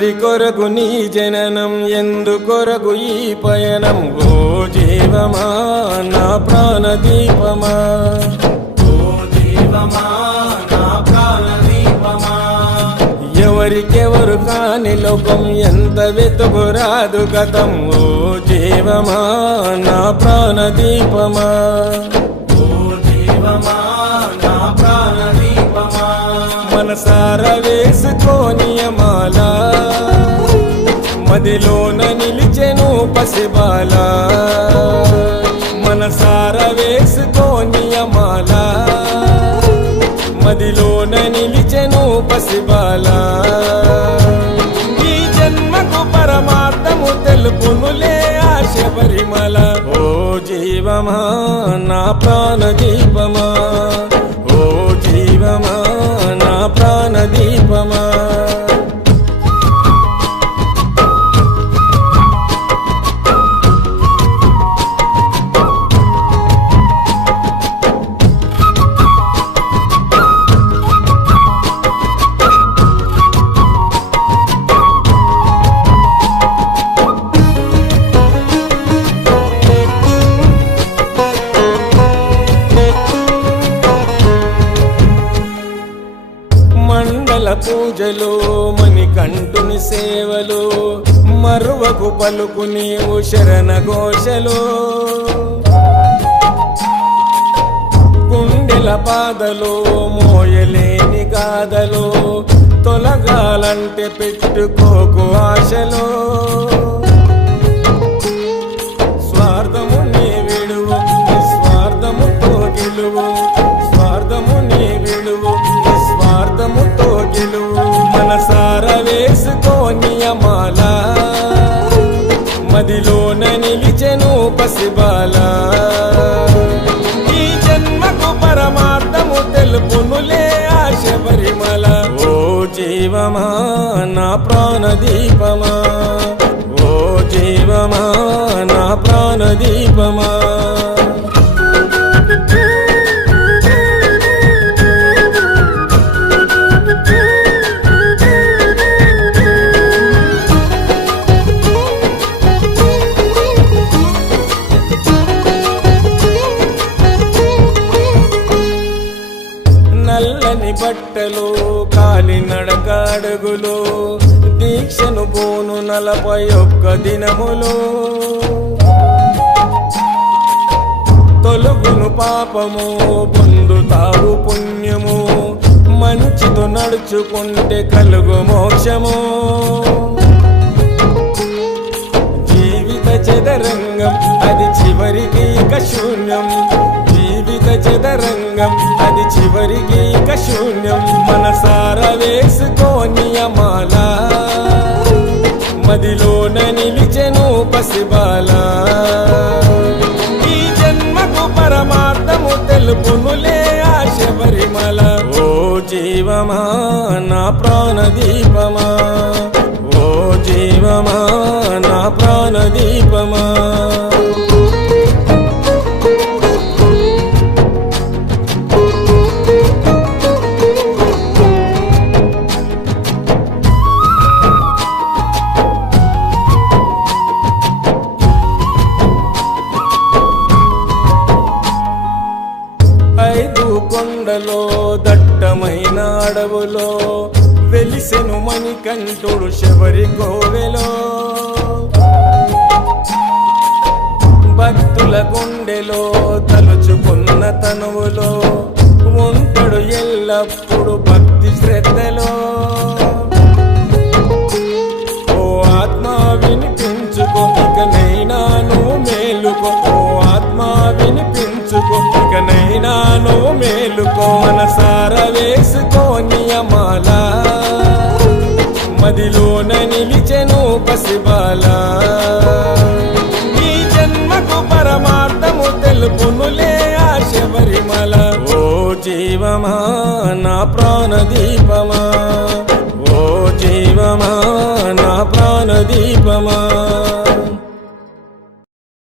ఎవరి కొరకు నీ జననం, ఎందుకొరకు ఈ పయనం? ఓ జీవమా నా ప్రాణదీపమా, ఓ జీవమా నా ప్రాణదీపమా. ఎవరికెవరు కాని లోకం, ఎంత వెతుకురాదు గతం. ఓ జీవమా నా ప్రాణదీపమా, ఓ జీవమా నా ప్రాణదీపమా. మనసార వేసుకోని మాల, మదిలోన నిలిచెను పసిబాల. మనసార వేసుకోని మాల, మదిలోన నిలిచెను పసిబాల. ఈ జన్మకు పరమార్థము తెలుపునులే ఆశ పరిమళ. ఓ జీవమా నా ప్రాణదీపమా, ఓ జీవమా నా ప్రాణదీపమా. మండల పూజలు, మణికంఠుని సేవలు, మరువకు పలుకు నీవు శరణ ఘోషలు. గుండెల బాధలు, మోయలేని గాథలు, తొలగాలంటే పెట్టుకోకు ఆశలు. స్వార్థము నీ విడువు, నిస్వార్థముతో గెలువు. స్వార్థము నీ విడువు, నిస్వార్థముతో గెలువు. మనసార వేసుకోని మాల, మదిలోన నిలిచెను పసిబాల. ఈ జన్మకు పరమార్థము తెలుపునులే ఆశ పరిమళ. ఓ జీవమా నా ప్రాణదీపమా, ఓ జీవమా నా ప్రాణదీపమా. నల్లని బట్టలు, కాలినడక అడుగులు, దీక్షను పోను 41 దినములు. తొలుగును పాపము, పొందుతావు పుణ్యము. మంచితో నడుచుకుంటే కలుగు మోక్షము. జీవిత చదరంగం అది చివరికి ఇక శూన్యం. జీవిత చదరంగం అది చివరికి ఇక శూన్యం. మనసార వేసుకోని మాల, మదిలోన నిలిచెను పసిబాల. ఈ జన్మకు పరమార్థము తెలుపునులే ఆశ పరిమళ. ఓ జీవమా నా ప్రాణదీపమా, ఓ జీవమా నా ప్రాణదీపమా. ఐదు కొండలో, దట్టమైన అడవులో, వెలిసెను మణికంఠుడు శబరి కోవెలో. భక్తుల గుండెలో, తలుచుకున్న తనువులో, ఉంటాడు ఎల్లప్పుడు భక్తి శ్రద్ధలో. ఓ ఆత్మ వినిపించుకో, ఇకనైనా నువ్వు మేలుకో. ఓ ఆత్మ వినిపించుకో, ఇకనైనా నువ్వు మేలుకో. మనసార వేసుకోని మాల, మదిలోన నిలిచెను పసిబాల. ఈ జన్మకు పరమార్థము తెలుపునులే ఆశ పరిమళ. ఓ జీవమా నా ప్రాణదీపమా,